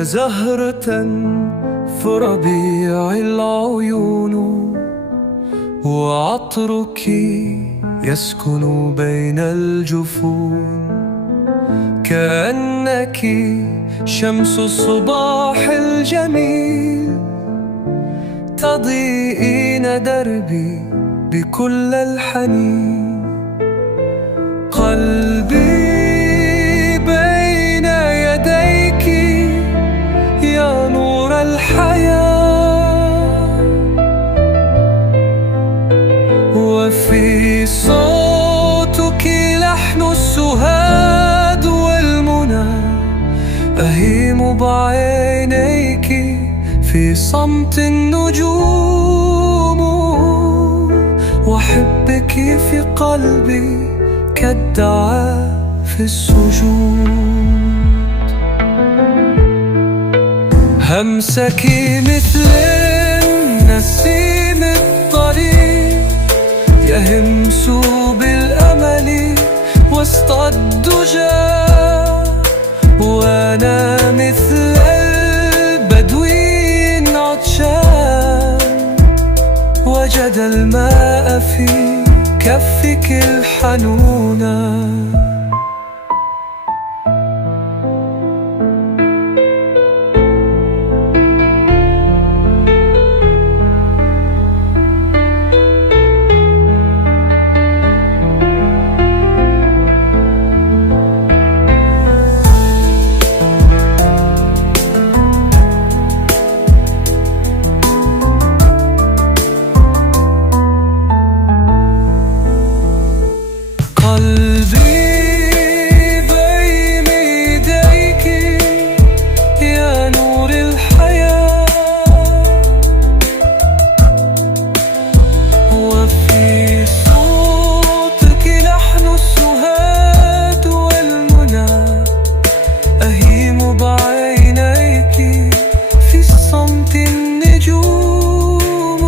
كزهرة في ربيع العيون، وعطرك يسكن بين الجفون، كأنك شمس الصباح الجميل، تضيئين دربي بكل الحنين. قلبي بين يديك يا نور الحياة، وفي صوتك لحن السهاد والمنى، أهيم بعينيك في صمت النجوم، وأحبك في قلبي كالدعاء في السجود. همسك مثل النسيم الطريق، يهمس بالأمل وسط الدجى، وأنا مثل البدوي عطشان، وجد الماء في كفك الحنونة. قلبي بين يديك يا نور الحياة، وفي صوتك لحن السهاد والمنى، أهيم بعينيك في صمت النجوم،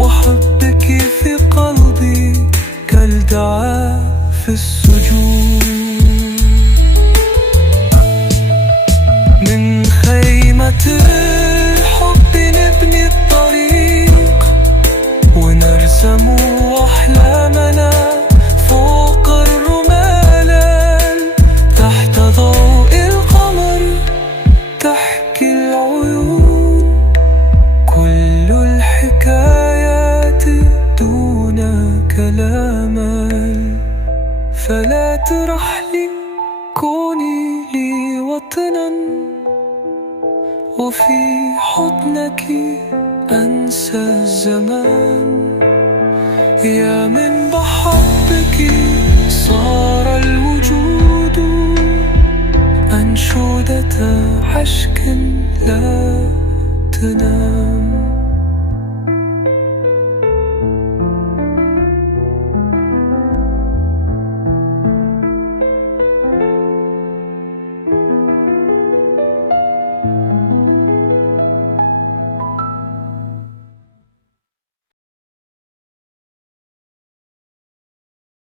وحبك في قلبي كالدعاء في السجود. من خيمة الحب نبني الطريق، ونرسم أحلامنا فوق الرمال، تحت ضوء القمر تحكي العيون كل الحكايات دون كلاما. فلا ترحلي، كوني لي وطنا، وفي حضنك أنسى الزمان. يا من بحبك صار الوجود أنشودة عشق لا تنام.